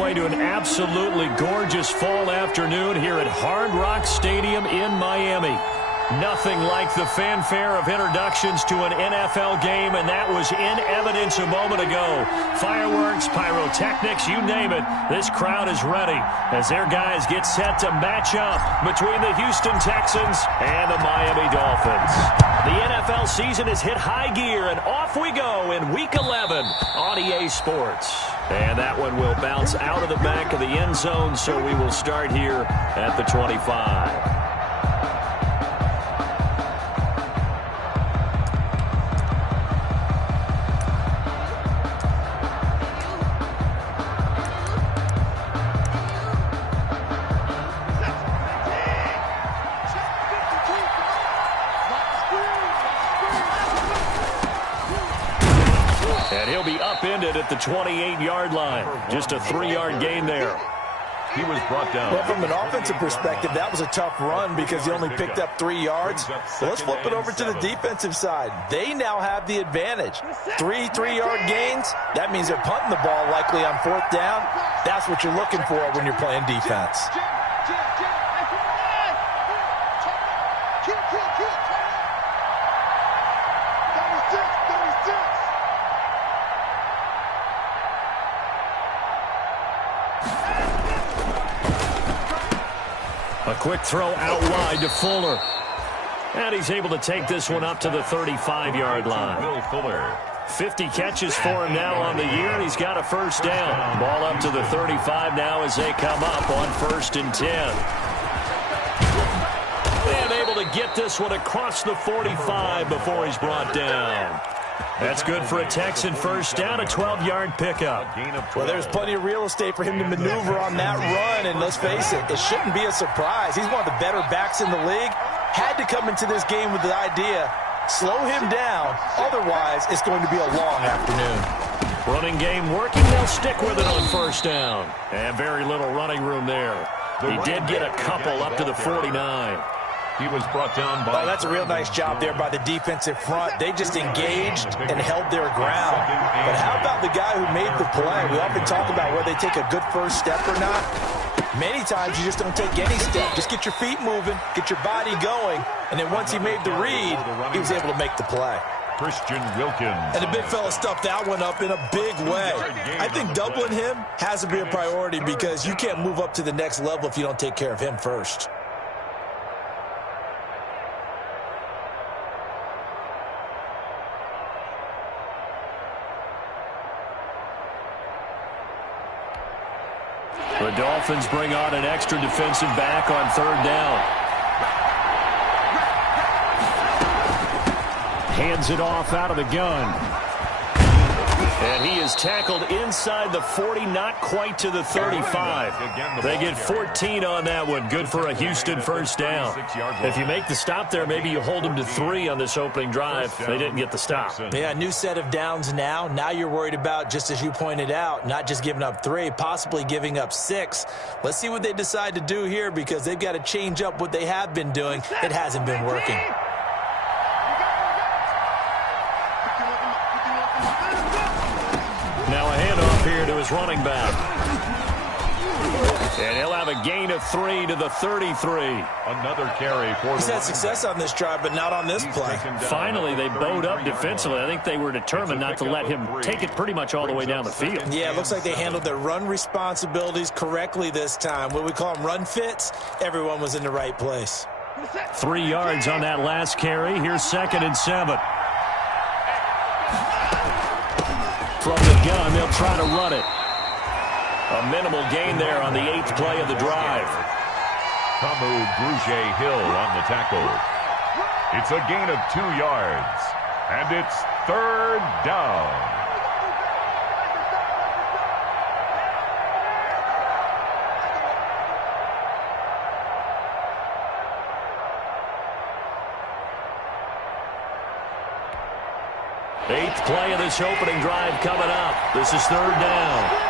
way to an absolutely gorgeous fall afternoon here at Hard Rock Stadium in Miami. Nothing like the fanfare of introductions to an NFL game, and that was in evidence a moment ago. Fireworks, pyrotechnics, you name it. This crowd is ready as their guys get set to match up between the Houston Texans and the Miami Dolphins. The NFL season has hit high gear, and off we go in Week 11 on EA Sports. And that one will bounce out of the back of the end zone, so we will start here at the 25. And he'll be upended at the 28-yard line. Just a 3-yard gain there. He was brought down. Well, from an offensive perspective, that was a tough run because he only picked up 3 yards. Well, let's flip it over to the defensive side. They now have the advantage. 3-3-yard gains, that means they're punting the ball likely on 4th down. That's what you're looking for when you're playing defense. A quick throw out wide to Fuller. And he's able to take this one up to the 35-yard line. Will Fuller. 50 catches for him now on the year, and he's got a first down. Ball up to the 35 now as they come up on 1st and 10. And able to get this one across the 45 before he's brought down. That's good for a Texan first down, a 12-yard pickup. Well, there's plenty of real estate for him to maneuver on that run, and let's face it, it shouldn't be a surprise. He's one of the better backs in the league. Had to come into this game with the idea, slow him down, otherwise it's going to be a long afternoon. Running game working, they'll stick with it on first down. And very little running room there. He did get a couple up to the 49. He was brought down by... Oh, that's a real nice job there by the defensive front. They just engaged and held their ground. But how about the guy who made the play? We often talk about whether they take a good first step or not. Many times you just don't take any step. Just get your feet moving, get your body going, and then once he made the read, he was able to make the play. Christian Wilkins. And the big fella stuffed that one up in a big way. I think doubling him has to be a priority because you can't move up to the next level if you don't take care of him first. The Dolphins bring on an extra defensive back on 3rd down. Hands it off out of the gun. And he is tackled inside the 40, not quite to the 35. They get 14 on that one. Good for a Houston first down. If you make the stop there, maybe you hold them to 3 on this opening drive. They didn't get the stop. Yeah, new set of downs now. Now you're worried about, just as you pointed out, not just giving up 3, possibly giving up 6. Let's see what they decide to do here because they've got to change up what they have been doing. It hasn't been working. Now a handoff here to his running back. And he'll have a gain of 3 to the 33. Another carry for He's had success on this drive, but not on this play. Finally, they bowed up defensively. I think they were determined not to let him take it pretty much all the way down the field. Yeah, it looks like they handled their run responsibilities correctly this time. What we call them run fits, everyone was in the right place. 3 yards on that last carry. Here's 2nd and 7. From the gun, they'll try to run it. A minimal gain there on the 8th play of the drive. Kamu Grugier-Hill on the tackle. It's a gain of 2 yards, and it's 3rd down. Eighth play of this opening drive coming up. This is 3rd down.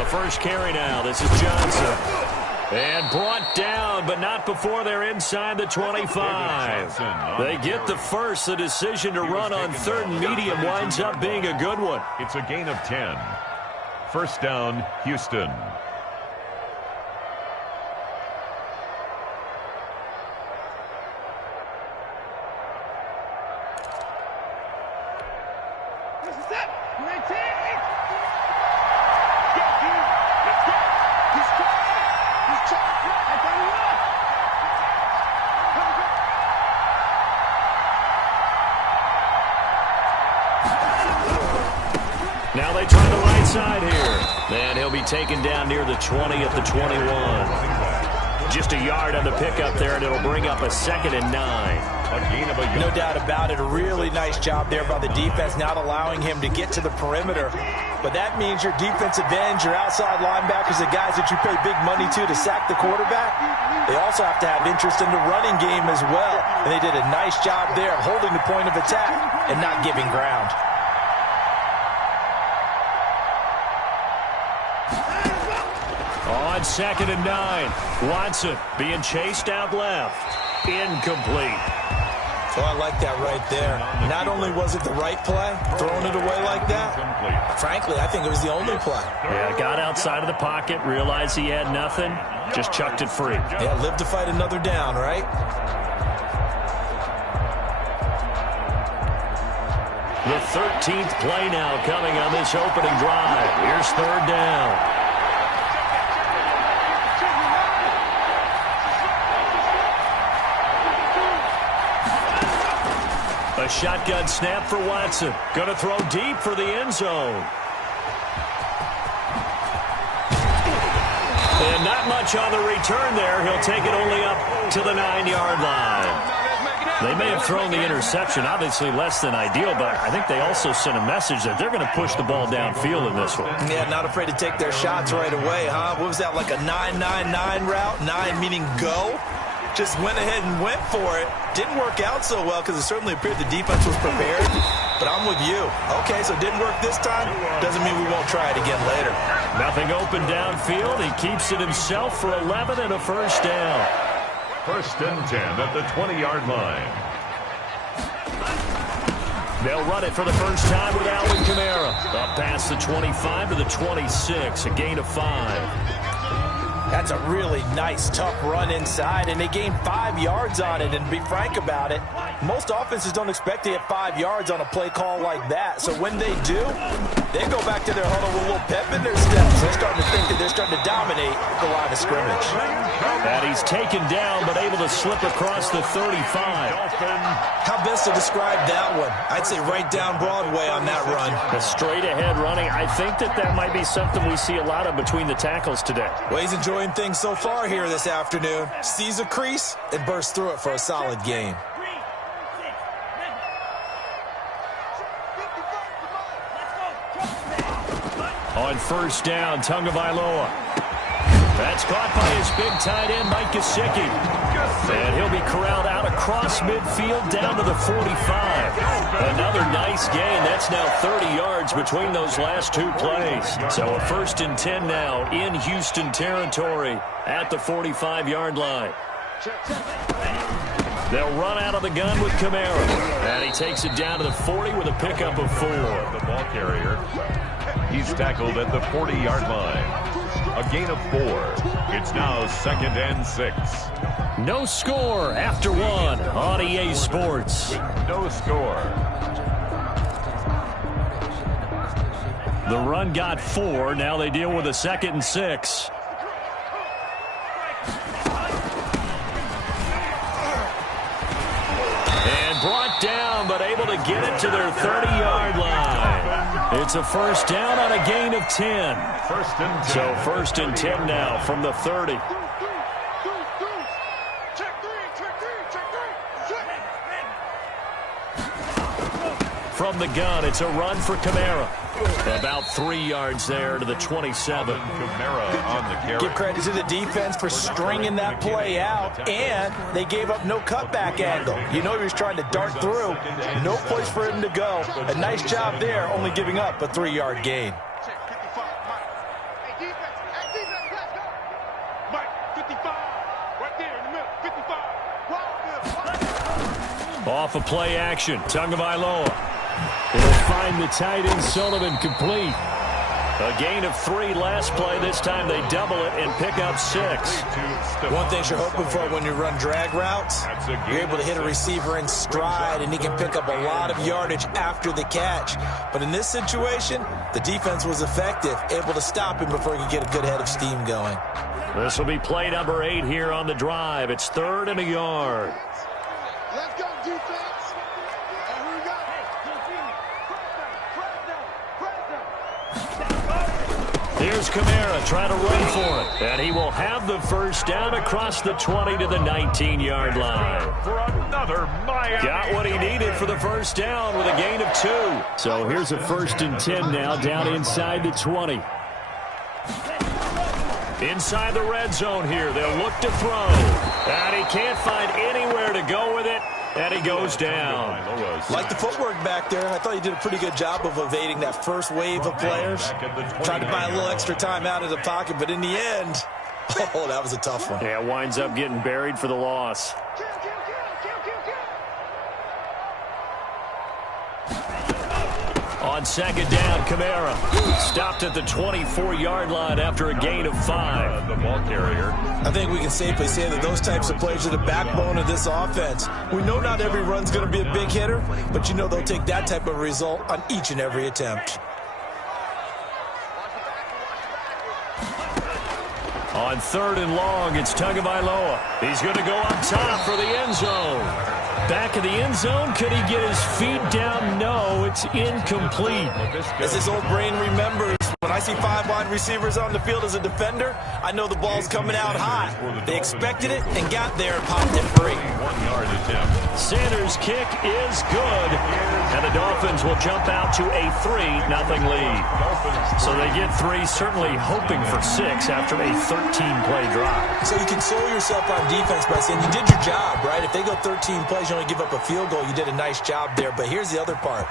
The first carry now. This is Johnson. And brought down, but not before they're inside the 25. They get the first. The decision to run on third and medium winds up being a good one. It's a gain of 10. First down, Houston. Now they try the right side here. And he'll be taken down near the 20 at the 21. Just a yard on the pickup there, and it'll bring up a 2nd and 9. No doubt about it. A really nice job there by the defense, not allowing him to get to the perimeter. But that means your defensive ends, your outside linebackers, the guys that you pay big money to sack the quarterback, they also have to have interest in the running game as well. And they did a nice job there of holding the point of attack and not giving ground. On 2nd and 9, Watson being chased out left. Incomplete. Oh, I like that right there. Not only was it the right play, throwing it away like that, frankly, I think it was the only play. Yeah, got outside of the pocket, realized he had nothing, just chucked it free. Yeah, live to fight another down, right? The 13th play now coming on this opening drive. Here's 3rd down. A shotgun snap for Watson. Going to throw deep for the end zone. And not much on the return there. He'll take it only up to the 9-yard line. They may have thrown the interception, obviously less than ideal, but I think they also sent a message that they're going to push the ball downfield in this one. Yeah, not afraid to take their shots right away, huh? What was that, like a 9-9-9 route? 9 meaning go? Just went ahead and went for it. Didn't work out so well because it certainly appeared the defense was prepared. But I'm with you. Okay, so it didn't work this time. Doesn't mean we won't try it again later. Nothing open downfield. He keeps it himself for 11 and a first down. 1st and 10 at the 20-yard line. They'll run it for the first time with Alvin Kamara. Up past the 25 to the 26, a gain of 5. That's a really nice, tough run inside, and they gained 5 yards on it. And to be frank about it, most offenses don't expect to get 5 yards on a play call like that. So when they do, they go back to their huddle with a little pep in their steps. They're starting to think that they're starting to dominate the line of scrimmage. And he's taken down, but able to slip across the 35. How best to describe that one? I'd say right down Broadway on that run. The straight-ahead running, I think that might be something we see a lot of between the tackles today. Well, he's enjoying things so far here this afternoon. Sees a crease and bursts through it for a solid gain. On first down, Tagovailoa. That's caught by his big tight end, Mike Gesicki. And he'll be corralled out across midfield down to the 45. Another nice gain. That's now 30 yards between those last 2 plays. So a 1st and 10 now in Houston territory at the 45-yard line. They'll run out of the gun with Kamara. And he takes it down to the 40 with a pickup of 4. The ball carrier. He's tackled at the 40-yard line. A gain of 4. It's now 2nd and 6. No score after 1 on EA Sports. No score. The run got 4. Now they deal with a 2nd and 6. And brought down, but able to get it to their 30-yard line. It's a first down on a gain of 10. 1st and 10. So 1st and 10 now from the 30. From the gun, it's a run for Kamara. About 3 yards there to the 27. Kamara on the carry. Give credit to the defense for stringing that play out, and they gave up no cutback angle. You know he was trying to dart through. No place for him to go. A nice job there, only giving up a 3-yard gain. Off of play action, Tagovailoa. He'll find the tight end Sullivan complete. A gain of 3 last play. This time they double it and pick up 6. One thing you're hoping for when you run drag routes, you're able to hit a receiver in stride, and he can pick up a lot of yardage after the catch. But in this situation, the defense was effective, able to stop him before he could get a good head of steam going. This will be play number 8 here on the drive. It's 3rd and a yard. Let's go, defense. And here we go. Here's Kamara trying to run for it. And he will have the first down across the 20 to the 19-yard line. For another Miami. Got what he needed for the first down with a gain of 2. So here's a 1st and 10 now down inside the 20. Inside the red zone here. They'll look to throw. And he can't find anywhere to go with it. And he goes down. Like the footwork back there, I thought he did a pretty good job of evading that first wave of players. Tried to buy a little extra time out of the pocket, but in the end, oh, that was a tough one. Yeah, winds up getting buried for the loss. On 2nd down, Kamara stopped at the 24-yard line after a gain of 5. The ball carrier. I think we can safely say that those types of plays are the backbone of this offense. We know not every run's going to be a big hitter, but you know they'll take that type of result on each and every attempt. On 3rd and long, it's Tagovailoa. He's going to go up top for the end zone. Back of the end zone. Could he get his feet down? No, it's incomplete. As his old brain remembers, when I see 5 wide receivers on the field as a defender, I know the ball's coming out hot. They expected it and got there and popped it free. 1-yard attempt. Sanders' kick is good. And the Dolphins will jump out to a 3-0 lead. So they get 3, certainly hoping for 6 after a 13-play drive. So you console yourself on defense by saying you did your job, right? If they go 13 plays, you only give up a field goal, you did a nice job there. But here's the other part.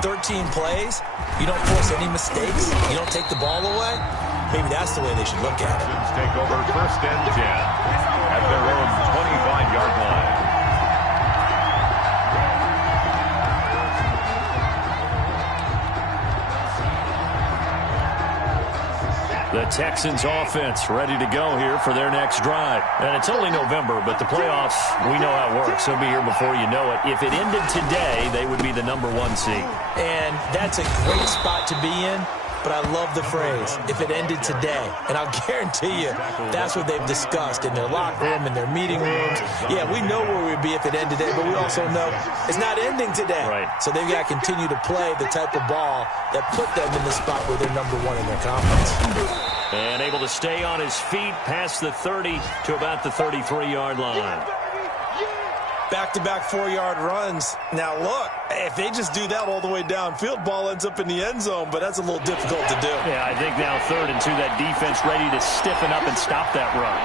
13 plays, you don't force any mistakes, you don't take the ball away. Maybe that's the way they should look at it. Take over 1st and 10 at their own 25-yard line. The Texans offense ready to go here for their next drive. And it's only November, but the playoffs, we know how it works. They'll be here before you know it. If it ended today, they would be the number 1 seed. And that's a great spot to be in, but I love the phrase, if it ended today. And I'll guarantee you, that's what they've discussed in their locker room, in their meeting rooms. Yeah, we know where we'd be if it ended today, but we also know it's not ending today. Right. So they've got to continue to play the type of ball that put them in the spot where they're number 1 in their conference. And able to stay on his feet past the 30 to about the 33-yard line. Back-to-back 4-yard runs. Now, look, if they just do that all the way downfield, ball ends up in the end zone, but that's a little difficult to do. Yeah, I think now 3rd and 2, that defense ready to stiffen up and stop that run.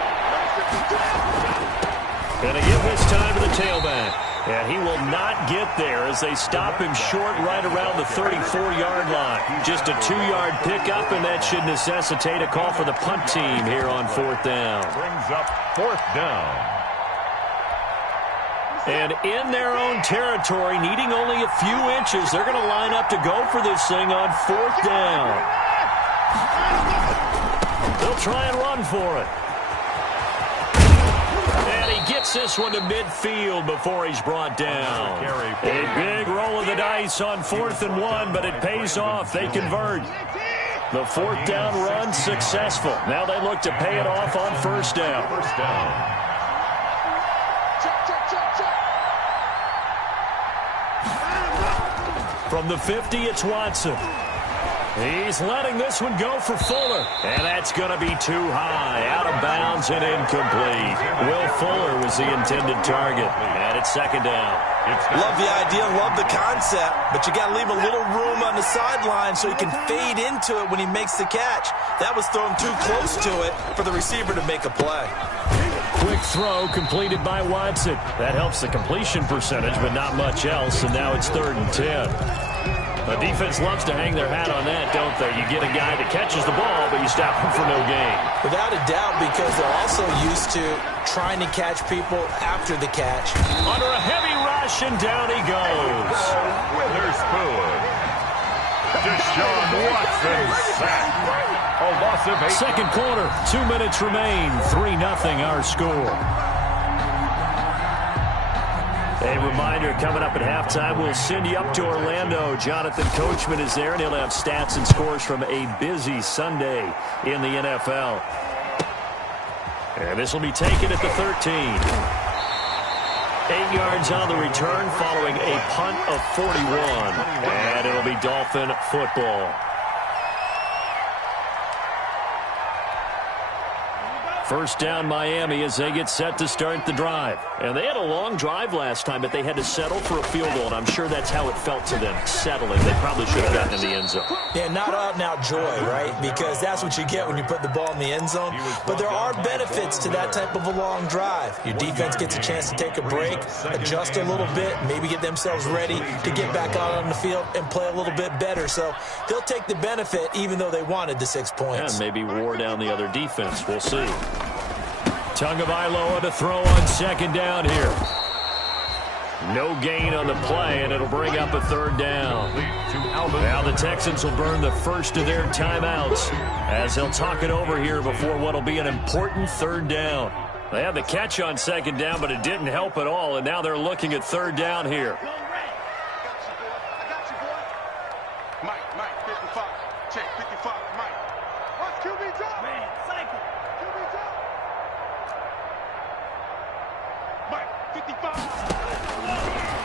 And again this time to the tailback. And he will not get there as they stop him short right around the 34-yard line. Just a 2-yard pickup, and that should necessitate a call for the punt team here on 4th down. Brings up 4th down. And in their own territory, needing only a few inches, they're going to line up to go for this thing on 4th down. They'll try and run for it. And he gets this one to midfield before he's brought down. A big roll of the dice on 4th and 1, but it pays off. They convert. The 4th down run successful. Now they look to pay it off on 1st down. First down. From the 50, it's Watson. He's letting this one go for Fuller. And that's going to be too high. Out of bounds and incomplete. Will Fuller was the intended target. And it's 2nd down. Love the idea, love the concept, but you got to leave a little room on the sideline so he can fade into it when he makes the catch. That was thrown too close to it for the receiver to make a play. Quick throw completed by Watson. That helps the completion percentage, but not much else, and now it's 3rd and 10. The defense loves to hang their hat on that, don't they? You get a guy that catches the ball, but you stop him for no gain. Without a doubt, because they're also used to trying to catch people after the catch. Under a heavy rush, and down he goes. Witherspoon. Deshaun Watson sacked. A loss of 8. Second quarter, 2 minutes remain. 3-0 our score. A reminder, coming up at halftime, we'll send you up to Orlando. Jonathan Coachman is there, and he'll have stats and scores from a busy Sunday in the NFL. And this will be taken at the 13. 8 yards on the return following a punt of 41. And it'll be Dolphin football. First down Miami as they get set to start the drive. And they had a long drive last time, but they had to settle for a field goal, and I'm sure that's how it felt to them, settling. They probably should have gotten in the end zone. Yeah, not out-and-out joy, right? Because that's what you get when you put the ball in the end zone. But there are benefits to that type of a long drive. Your defense gets a chance to take a break, adjust a little bit, maybe get themselves ready to get back out on the field and play a little bit better. So they'll take the benefit even though they wanted the 6 points. And maybe wore down the other defense. We'll see. Tagovailoa to throw on second down here. No gain on the play, and it'll bring up a third down. Now the Texans will burn the first of their timeouts as they'll talk it over here before what will be an important third down. They had the catch on second down, but it didn't help at all, and now they're looking at third down here. Mike, 55. Check, 55, Mike. Watch QB drop. Man, cycle. QB drop. Mike, 55.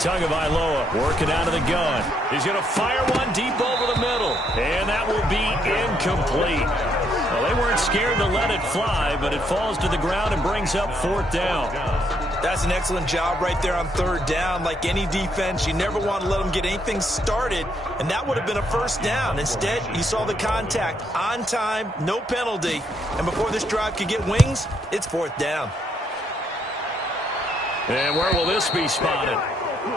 Tagovailoa working out of the gun. He's going to fire one deep over the middle, and that will be incomplete. Well, they weren't scared to let it fly, but it falls to the ground and brings up fourth down. That's an excellent job right there on third down. Like any defense, you never want to let them get anything started, and that would have been a first down. Instead, you saw the contact on time, no penalty, and before this drive could get wings, it's fourth down. And where will this be spotted?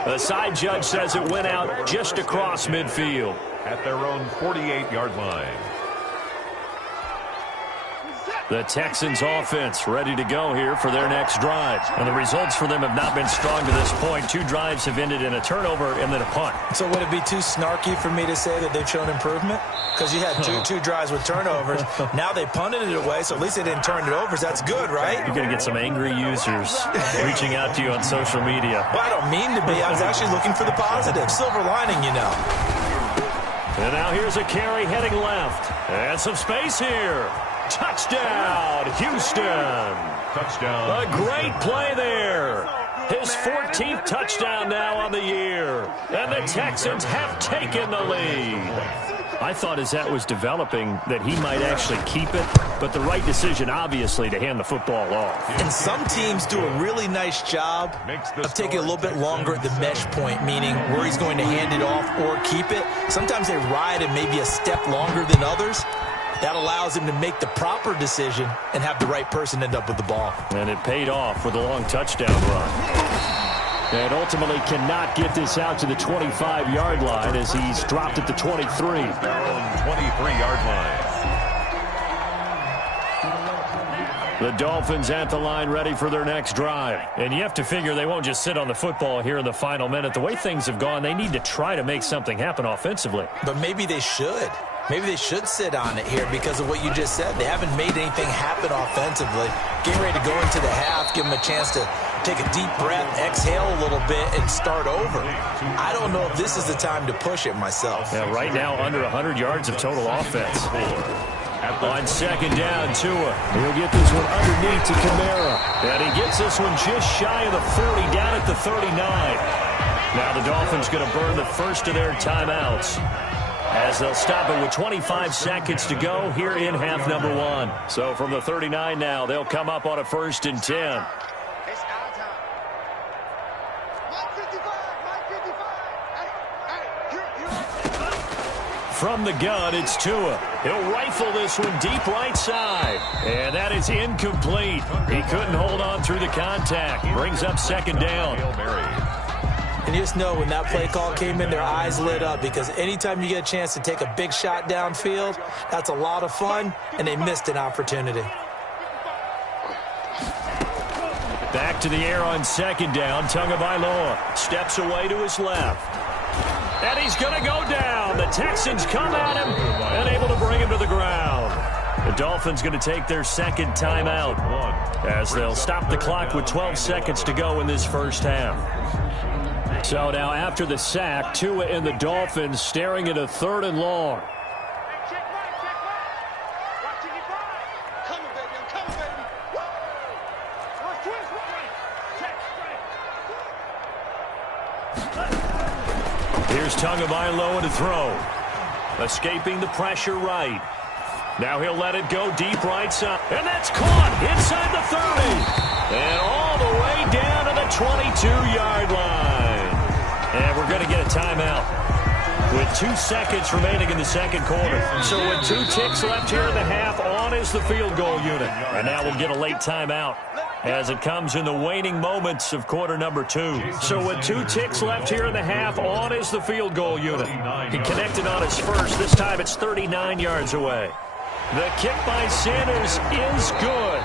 The side judge says it went out just across midfield. At their own 48-yard line. The Texans offense ready to go here for their next drive. And the results for them have not been strong to this point. 2 drives have ended in a turnover and then a punt. So would it be too snarky for me to say that they've shown improvement? Because you had two drives with turnovers. Now they punted it away, so at least they didn't turn it over. So that's good, right? You're going to get some angry users reaching out to you on social media. Well, I don't mean to be. I was actually looking for the positive. Silver lining, you know. And now here's a carry heading left. And some space here. Touchdown, Houston. Touchdown. A great play there. His 14th touchdown now on the year. And the Texans have taken the lead. I thought as that was developing that he might actually keep it, but the right decision, obviously, to hand the football off. And some teams do a really nice job of taking a little bit longer at the mesh point, meaning where he's going to hand it off or keep it. Sometimes they ride it maybe a step longer than others. That allows him to make the proper decision and have the right person end up with the ball. And it paid off with a long touchdown run. And ultimately cannot get this out to the 25-yard line as he's dropped at the 23. Their own 23-yard line. The Dolphins at the line ready for their next drive. And you have to figure they won't just sit on the football here in the final minute. The way things have gone, they need to try to make something happen offensively. But maybe they should. Maybe they should sit on it here because of what you just said. They haven't made anything happen offensively. Getting ready to go into the half, give them a chance to take a deep breath, exhale a little bit, and start over. I don't know if this is the time to push it myself. Yeah, right now, under 100 yards of total offense. On second down, Tua. He'll get this one underneath to Kamara. And he gets this one just shy of the 40, down at the 39. Now the Dolphins going to burn the first of their timeouts, as they'll stop it with 25 seconds to go here in half number 1. So from the 39 now, they'll come up on a 1st and 10. It's our time. Mike 55, Mike 55. From the gun, it's Tua. He'll rifle this one deep right side. And that is incomplete. He couldn't hold on through the contact. Brings up second down. And you just know when that play call came in, their eyes lit up, because anytime you get a chance to take a big shot downfield, that's a lot of fun, and they missed an opportunity. Back to the air on second down. Tagovailoa steps away to his left. And he's going to go down. The Texans come at him and able to bring him to the ground. The Dolphins going to take their second timeout as they'll stop the clock with 12 seconds to go in this first half. So now after the sack, Tua and the Dolphins staring at a 3rd and long. Here's Tagovailoa to throw. Escaping the pressure right. Now he'll let it go deep right side. And that's caught inside the 30. And all the way down to the 22-yard line. And we're going to get a timeout with 2 seconds remaining in the second quarter. So with 2 ticks left here in the half, on is the field goal unit. And now we'll get a late timeout as it comes in the waning moments of quarter number 2. So with 2 ticks left here in the half, on is the field goal unit. He connected on his first. This time it's 39 yards away. The kick by Sanders is good.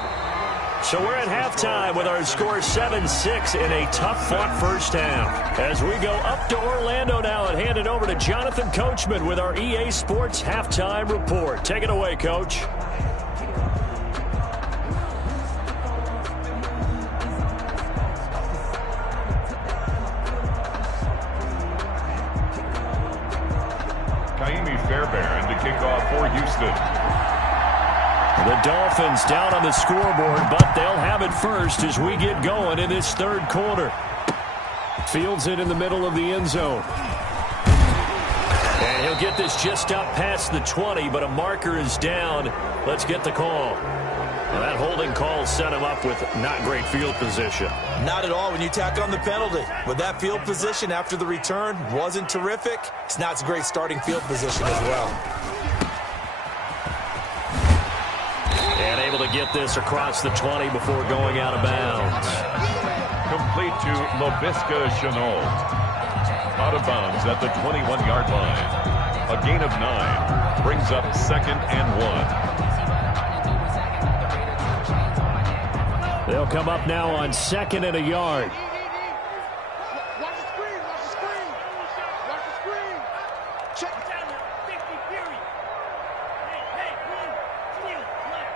So we're at halftime with our score 7-6 in a tough-fought first half. As we go up to Orlando now and hand it over to Jonathan Coachman with our EA Sports Halftime Report. Take it away, Coach. Fairbairn to kick off for Houston. The Dolphins down on the scoreboard, but they'll have it first as we get going in this third quarter. Fields it in the middle of the end zone. And he'll get this just up past the 20, but a marker is down. Let's get the call. Well, that holding call set him up with not great field position. Not at all when you tack on the penalty. With that field position after the return wasn't terrific, it's not a great starting field position as well. And able to get this across the 20 before going out of bounds. Complete to LaVisca Chenault. Out of bounds at the 21-yard line. A gain of 9 brings up 2nd and 1. They'll come up now on 2nd and a yard. Watch the screen, watch the screen. Watch the screen. Check it down now. 50 period. Hey, run. Steal. Left.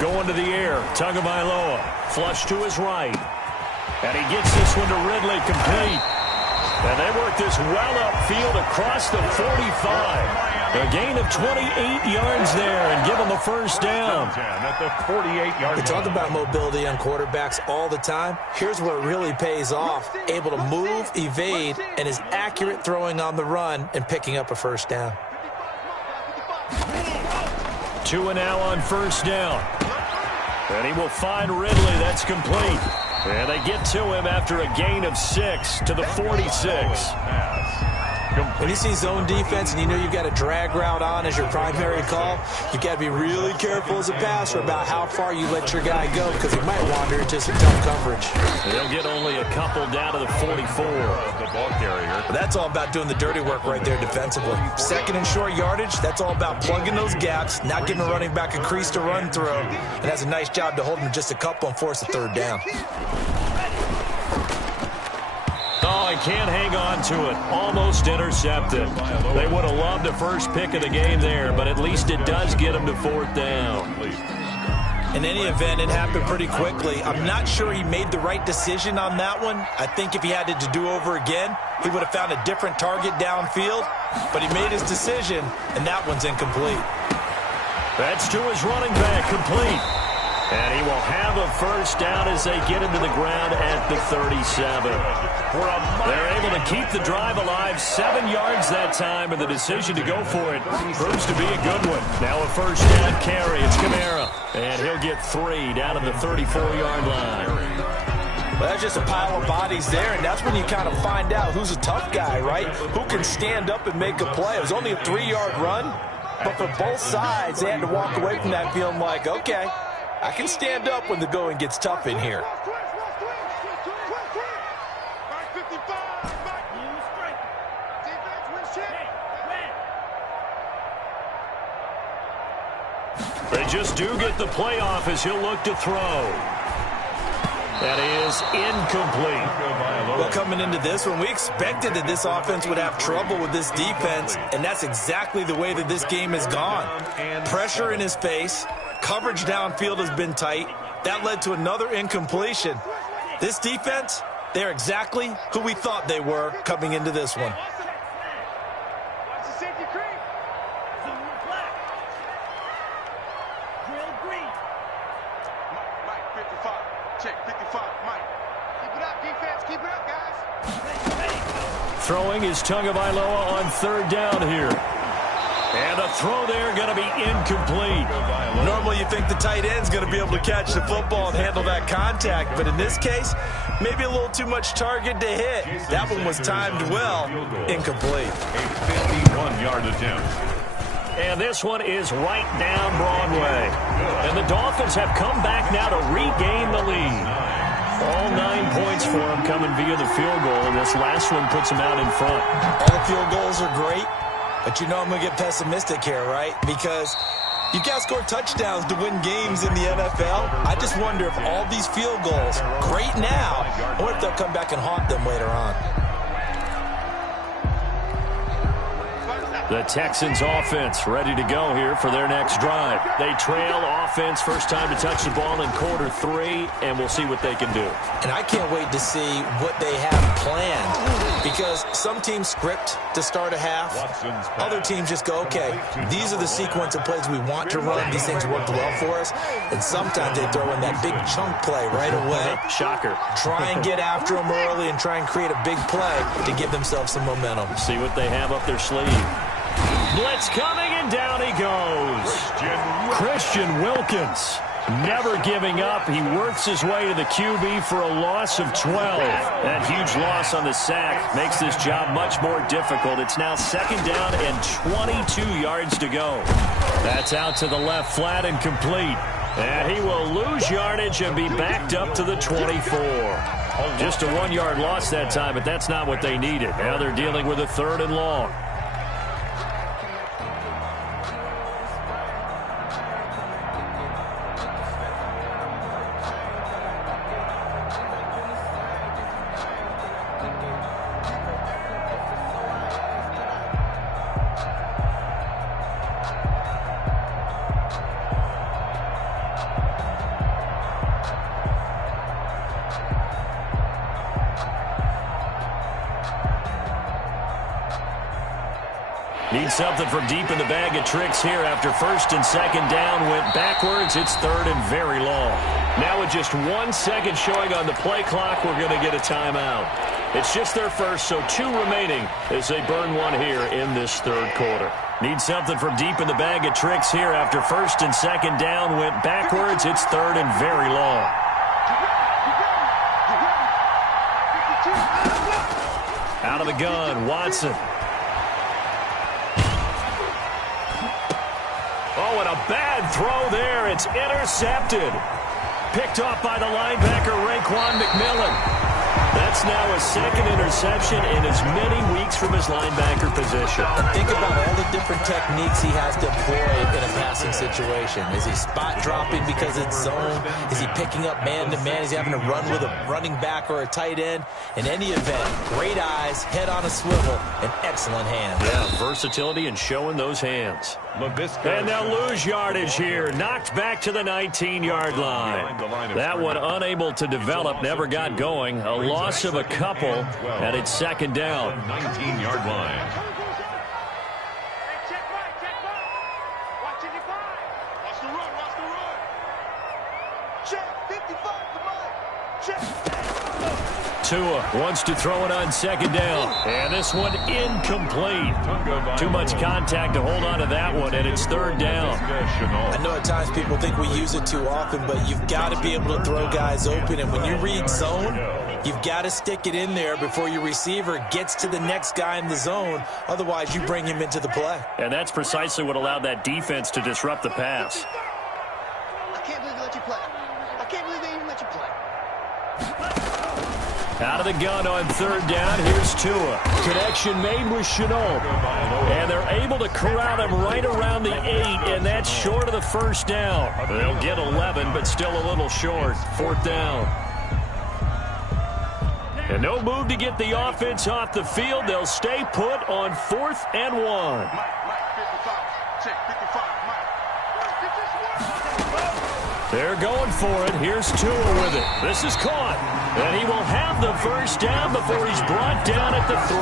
Going to the air. Tagovailoa. Flush to his right. And he gets this one to Ridley complete. And they work this well upfield across the 45. A gain of 28 yards there and give them a first down. At the 48-yard line. We talk about mobility on quarterbacks all the time. Here's where it really pays off. Able to move, evade, and is accurate throwing on the run and picking up a first down. Tua now on first down. And he will find Ridley. That's complete. And they get to him after a gain of 6 to the 46. When you see zone defense and you know you've got a drag route on as your primary call, you've got to be really careful as a passer about how far you let your guy go, because he might wander into some tough coverage. They'll get only a couple down to the 44. The ball carrier. That's all about doing the dirty work right there defensively. 2nd and short yardage, that's all about plugging those gaps, not giving a running back a crease to run through, and that's a nice job to hold him just a couple and force a 3rd down. Oh, he can't hang on to it. Almost intercepted. They would have loved the first pick of the game there, but at least it does get him to 4th down. In any event, it happened pretty quickly. I'm not sure he made the right decision on that one. I think if he had it to do over again, he would have found a different target downfield, but he made his decision, and that one's incomplete. That's to his running back, complete. And he will have a first down as they get him to the ground at the 37. They're able to keep the drive alive, 7 yards that time, and the decision to go for it proves to be a good one. Now a first down carry. It's Kamara, and he'll get 3 down to the 34-yard line. Well, that's just a pile of bodies there, and that's when you kind of find out who's a tough guy, right? Who can stand up and make a play. It was only a 3-yard run. But for both sides, they had to walk away from that feeling like, okay, I can stand up when the going gets tough in here. They just do get the playoff as he'll look to throw. That is incomplete. Well, coming into this one, we expected that this offense would have trouble with this defense, and that's exactly the way that this game has gone. Pressure in his face, coverage downfield has been tight. That led to another incompletion. This defense, they're exactly who we thought they were coming into this one. Throwing is Tagovailoa on third down here. And a throw there going to be incomplete. Normally you think the tight end's going to be able to catch the football and handle that contact, but in this case, maybe a little too much target to hit. That one was timed well. Incomplete. A 51-yard attempt. And this one is right down Broadway. And the Dolphins have come back now to regain the lead. All 9 points for them coming via the field goal, and this last one puts them out in front. All the field goals are great, but you know I'm going to get pessimistic here, right? Because you've got to score touchdowns to win games in the NFL. I just wonder if all these field goals, great now, or if they'll come back and haunt them later on. The Texans offense ready to go here for their next drive. They trail offense, first time to touch the ball in quarter 3, and we'll see what they can do. And I can't wait to see what they have planned, because some teams script to start a half. Other teams just go, okay, these are the sequence of plays we want to run. These things worked well for us. And sometimes they throw in that big chunk play right away. Shocker. Try and get after them early and try and create a big play to give themselves some momentum. See what they have up their sleeve. Blitz coming, and down he goes. Christian Wilkins, never giving up. He works his way to the QB for a loss of 12. That huge loss on the sack makes this job much more difficult. It's now second down and 22 yards to go. That's out to the left flat and complete. And he will lose yardage and be backed up to the 24. Just a 1-yard loss that time, but that's not what they needed. Now they're dealing with a 3rd and long. Need something from deep in the bag of tricks here after 1st and 2nd down. Went backwards. It's 3rd and very long. Now with just 1 second showing on the play clock, we're going to get a timeout. It's just their first, so 2 remaining as they burn one here in this 3rd quarter. Need something from deep in the bag of tricks here after 1st and 2nd down. Went backwards. It's 3rd and very long. Out of the gun, Watson. Oh, and a bad throw there. It's intercepted. Picked off by the linebacker, Raekwon McMillan. That's now a 2nd interception in as many weeks from his linebacker position. And think about all the different techniques he has to employ in a passing situation. Is he spot dropping because it's zone? Is he picking up man-to-man? Is he having to run with a running back or a tight end? In any event, great eyes, head on a swivel, and excellent hands. Yeah, versatility and showing those hands. And they'll lose yardage here. Knocked back to the 19-yard line. That one unable to develop, never got going. A loss of a couple, and it's 2nd down. 19-yard line. Tua wants to throw it on 2nd down. And this one incomplete. Too much contact to hold on to that one, and it's 3rd down. I know at times people think we use it too often, but you've got to be able to throw guys open. And when you read zone, You've got to stick it in there before your receiver gets to the next guy in the zone. Otherwise, you bring him into the play. And that's precisely what allowed that defense to disrupt the pass. I can't believe they let you play. I can't believe they even let you play. Out of the gun on third down, here's Tua. Connection made with Chenault. And they're able to corral him right around the 8, and that's short of the first down. They'll get 11, but still a little short. Fourth down. And no move to get the offense off the field. They'll stay put on 4th and 1. They're going for it. Here's Tua with it. This is caught. And he will have the first down before he's brought down at the 3.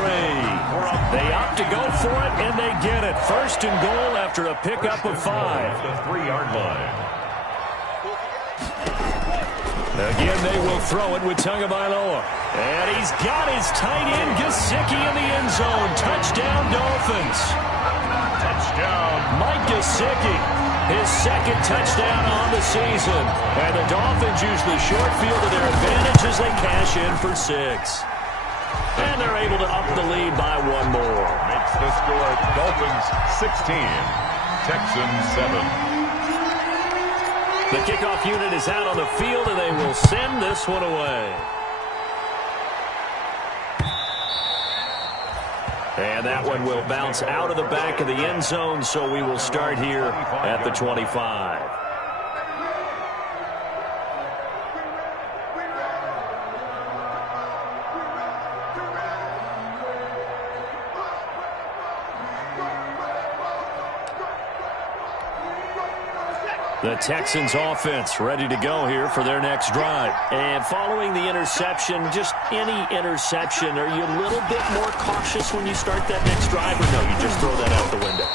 They opt to go for it, and they get it. First and goal after a pickup of 5. The 3-yard line. Again, they will throw it with Tagovailoa. And he's got his tight end, Gesicki, in the end zone. Touchdown, Dolphins. Touchdown. Mike Gesicki, his second touchdown on the season. And the Dolphins use the short field to their advantage as they cash in for 6. And they're able to up the lead by 1 more. Makes the score Dolphins 16, Texans 7. The kickoff unit is out on the field, and they will send this one away. And that one will bounce out of the back of the end zone, so we will start here at the 25. The Texans offense ready to go here for their next drive. And following the interception, just any interception, are you a little bit more cautious when you start that next drive, or no, you just throw that out the window?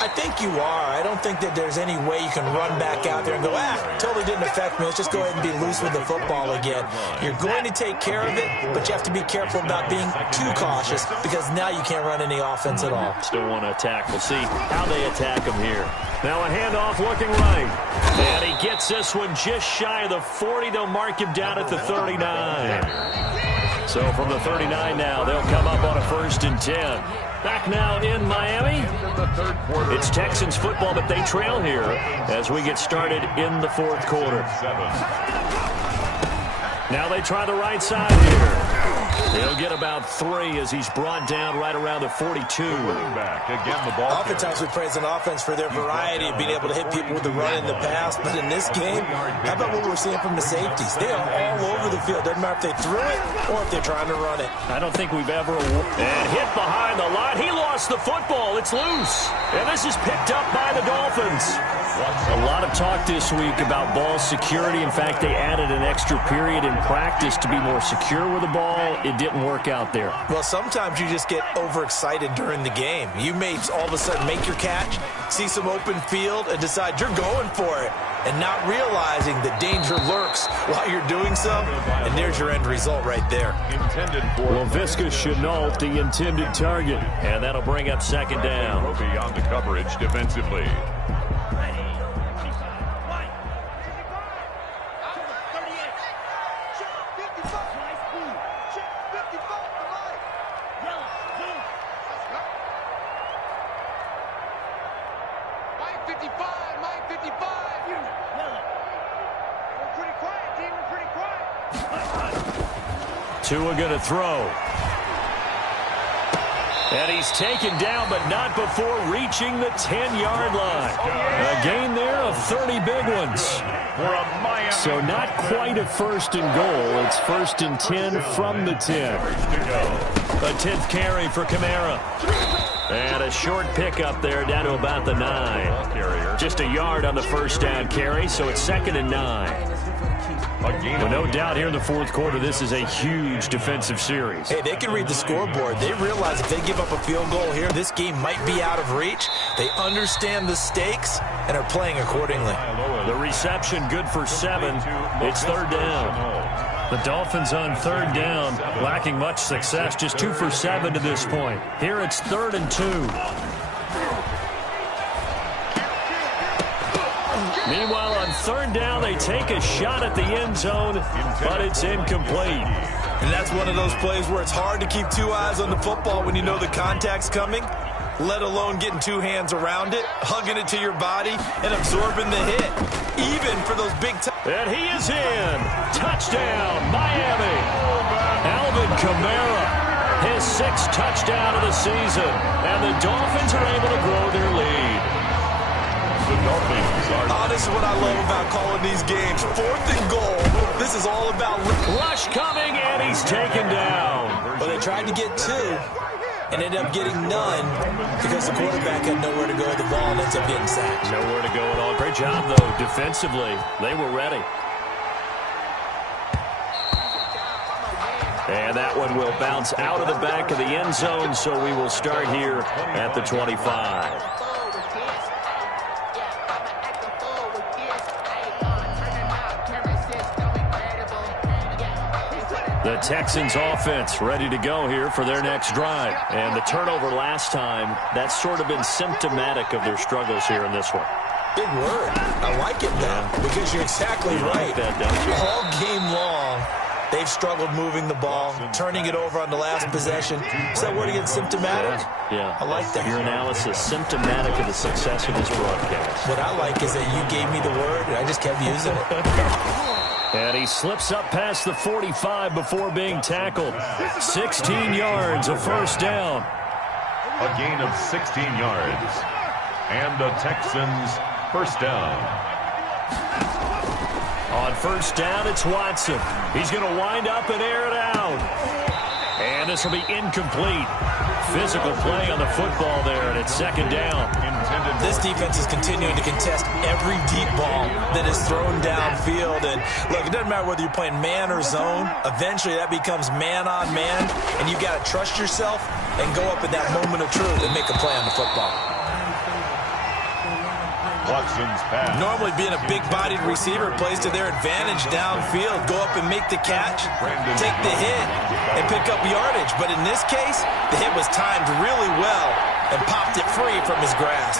I think you are. I don't think that there's any way you can run back out there and go, totally didn't affect me. Let's just go ahead and be loose with the football again. You're going to take care of it, but you have to be careful about being too cautious because now you can't run any offense at all. Still want to attack. We'll see how they attack him here. Now a handoff looking right. And he gets this one just shy of the 40. They'll mark him down at the 39. So from the 39 now, they'll come up on a 1st and 10. Back now in Miami. It's Texans football, but they trail here as we get started in the 4th quarter. Now they try the right side here. They'll get about 3 as he's brought down right around the 42. Back again, the ball. Oftentimes we praise an offense for their variety of being able to hit people with the run in the pass, but in this game, how about what we're seeing from the safeties? They are all over the field. Doesn't matter if they threw it or if they're trying to run it. I don't think we've ever... And hit behind the line. He lost the football. It's loose. And this is picked up by the Dolphins. A lot of talk this week about ball security. In fact, they added an extra period in practice to be more secure with the ball. It didn't work out there. Well, sometimes you just get overexcited during the game. You may all of a sudden make your catch, see some open field, and decide you're going for it, and not realizing the danger lurks while you're doing so. And there's your end result right there. Intended for Laviska Shenault, the intended target. And that'll bring up 2nd down. Roby on the coverage defensively. Tua going to throw. And he's taken down, but not before reaching the 10-yard line. A gain there of 30 big ones. So not quite a 1st and goal. It's 1st and 10 from the 10. A 10th carry for Kamara. And a short pickup there down to about the 9. Just a yard on the 1st down carry, so it's 2nd and 9. Well, no doubt here in the 4th quarter, this is a huge defensive series. Hey, they can read the scoreboard. They realize if they give up a field goal here, this game might be out of reach. They understand the stakes and are playing accordingly. The reception good for 7. It's 3rd down. The Dolphins on 3rd down, lacking much success, just 2 for 7 to this point. Here it's 3rd and 2. Meanwhile, on 3rd down, they take a shot at the end zone, but it's incomplete. And that's one of those plays where it's hard to keep two eyes on the football when you know the contact's coming, let alone getting two hands around it, hugging it to your body, and absorbing the hit, even for those big times. And he is in. Touchdown, Miami. Alvin Kamara, his 6th touchdown of the season. And the Dolphins are able to grow their lead. The Dolphins are... Oh, this is what I love about calling these games. 4th and goal. This is all about... Rush coming, and he's taken down. But they tried to get 2 and ended up getting none because the quarterback had nowhere to go with the ball and ends up getting sacked. Nowhere to go at all. Great job, though, defensively. They were ready. And that one will bounce out of the back of the end zone, so we will start here at the 25. The Texans offense ready to go here for their next drive. And the turnover last time, that's sort of been symptomatic of their struggles here in this one. Big word. I like it, though, because you're exactly right. Like that, don't you? All game long, they've struggled moving the ball, turning it over on the last possession. Is that word again, symptomatic? Yeah. I like that. Your analysis, symptomatic of the success of this broadcast. What I like is that you gave me the word, and I just kept using it. And he slips up past the 45 before being tackled. 16 yards, a first down. A gain of 16 yards. And the Texans first down. On first down, it's Watson. He's going to wind up and air it out. And this will be incomplete. Physical play on the football there, and it's second down. This defense is continuing to contest every deep ball that is thrown downfield. And look, it doesn't matter whether you're playing man or zone. Eventually, that becomes man on man, and you've got to trust yourself and go up in that moment of truth and make a play on the football. Watson's pass. Normally, being a big-bodied receiver plays to their advantage downfield. Go up and make the catch, take the hit, and pick up yardage. But in this case, the hit was timed really well and popped it free from his grasp.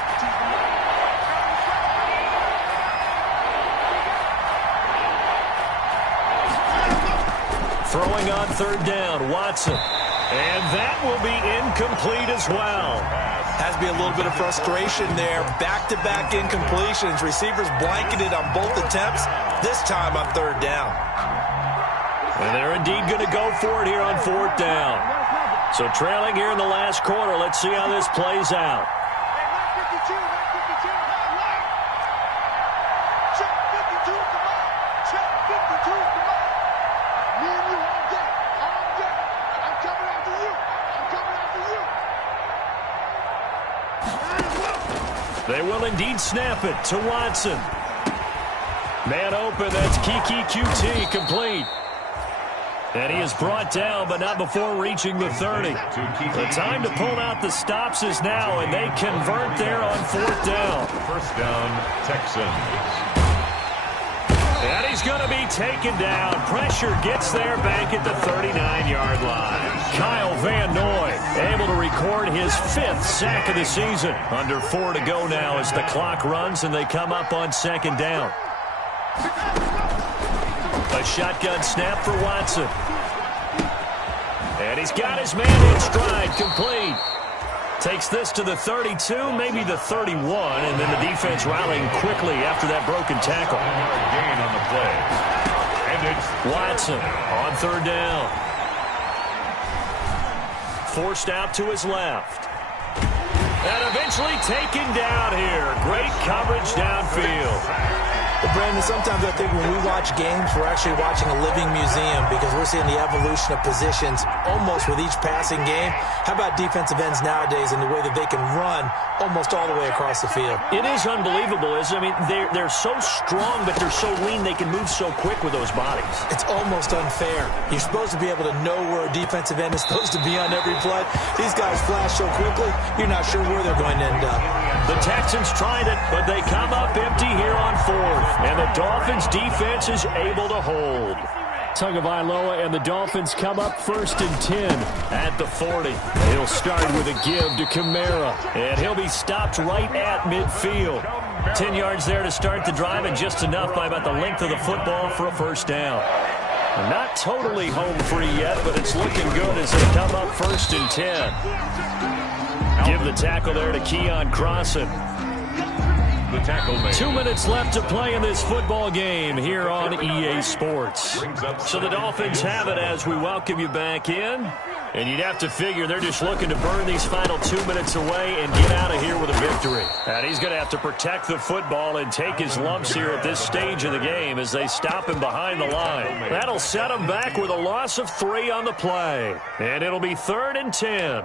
Throwing on third down, Watson. And that will be incomplete as well. Has to be a little bit of frustration there. Back-to-back incompletions. Receivers blanketed on both attempts, this time on third down. And they're indeed going to go for it here on fourth down. So trailing here in the last quarter, let's see how this plays out. They will indeed snap it to Watson. Man open, that's Kiki QT, complete. And he is brought down, but not before reaching the 30. The time to pull out the stops is now, and they convert there on fourth down. First down, Texans. And he's going to be taken down. Pressure gets there back at the 39-yard line. Kyle Van Noy able to record his 5th sack of the season. Under 4 to go now as the clock runs and they come up on second down. A shotgun snap for Watson. And he's got his man in stride, complete. Takes this to the 32, maybe the 31, and then the defense rallying quickly after that broken tackle. Gain on the play. And it's Watson on third down. Forced out to his left. And eventually taken down here. Great coverage downfield. Well, Brandon, sometimes I think when we watch games, we're actually watching a living museum because we're seeing the evolution of positions almost with each passing game. How about defensive ends nowadays and the way that they can run almost all the way across the field? It is unbelievable, isn't it? I mean, they're so strong, but they're so lean. They can move so quick with those bodies. It's almost unfair. You're supposed to be able to know where a defensive end is supposed to be on every play. These guys flash so quickly, you're not sure where they're going to end up. The Texans tried it, but they come up empty here on fourth. And the Dolphins' defense is able to hold. Tagovailoa and the Dolphins come up 1st and 10 at the 40. He'll start with a give to Kamara, and he'll be stopped right at midfield. 10 yards there to start the drive, and just enough by about the length of the football for a first down. Not totally home free yet, but it's looking good as they come up 1st and 10. Give the tackle there to Keon Crossan. The tackle made. 2 minutes left to play in this football game here on EA Sports. So the Dolphins have it as we welcome you back in. And you'd have to figure they're just looking to burn these final 2 minutes away and get out of here with a victory. And he's going to have to protect the football and take his lumps here at this stage of the game as they stop him behind the line. That'll set him back with a loss of 3 on the play. And it'll be 3rd and 10.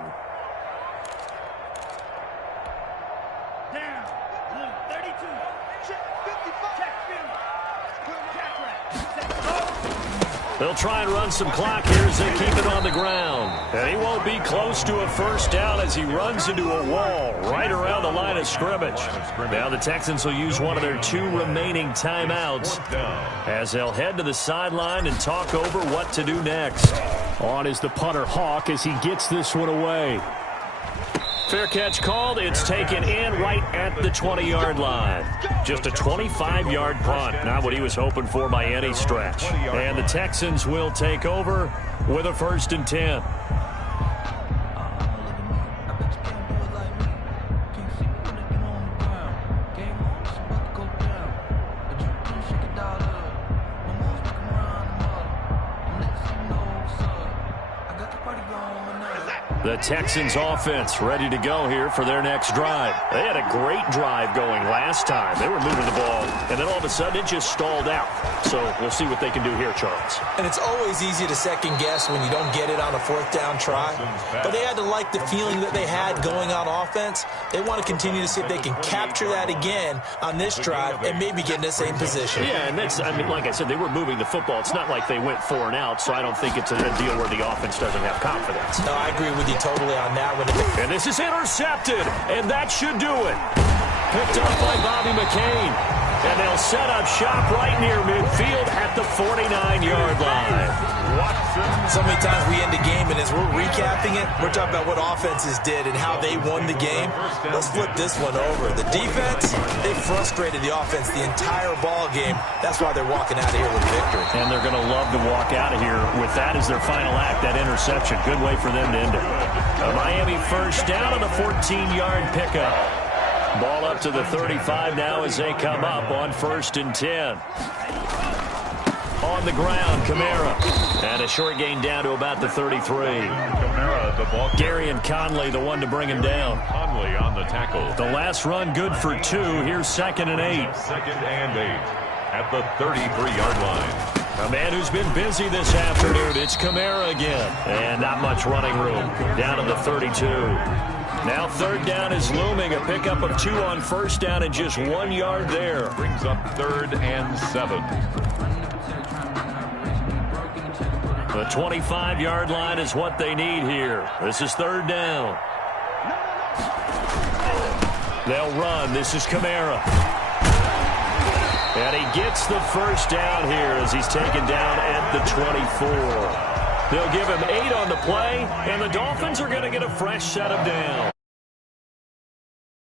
They'll try and run some clock here as they keep it on the ground. And he won't be close to a first down as he runs into a wall right around the line of scrimmage. Now the Texans will use one of their 2 remaining timeouts as they'll head to the sideline and talk over what to do next. On is the punter Hawk as he gets this one away. Fair catch called. It's taken in right at the 20-yard line. Just a 25-yard punt. Not what he was hoping for by any stretch. And the Texans will take over with a 1st and 10. The Texans offense ready to go here for their next drive. They had a great drive going last time. They were moving the ball, and then all of a sudden it just stalled out. So we'll see what they can do here, Charles. And it's always easy to second guess when you don't get it on a 4th down try. But they had to like the feeling that they had going on offense. They want to continue to see if they can capture that again on this drive and maybe get in the same position. Yeah, and that's, I mean, like I said, they were moving the football. It's not like they went 4 and out, so I don't think it's a deal where the offense doesn't have confidence. No, I agree with you totally on that one. And this is intercepted, and that should do it. Picked up by Bobby McCain. And they'll set up shop right near midfield at the 49-yard line. So many times we end the game, and as we're recapping it, we're talking about what offenses did and how they won the game. Let's flip this one over. The defense, they frustrated the offense the entire ball game. That's why they're walking out of here with a victory. And they're going to love to walk out of here with that as their final act, that interception. Good way for them to end it. A Miami first down on a 14-yard pickup. Ball up to the 35 now as they come up on 1st and 10. On the ground, Kamara. And a short gain down to about the 33. Kamara, the ball. Gary and Conley, the one to bring him down. Conley on the tackle. The last run good for 2. Here's 2nd and 8. 2nd and 8 at the 33-yard line. A man who's been busy this afternoon. It's Kamara again. And not much running room. Down to the 32. Now 3rd down is looming. A pickup of 2 on 1st down and just 1 yard there. Brings up 3rd and 7. The 25-yard line is what they need here. This is 3rd down. They'll run. This is Kamara. And he gets the first down here as he's taken down at the 24. They'll give him 8 on the play, and the Dolphins are going to get a fresh set of downs.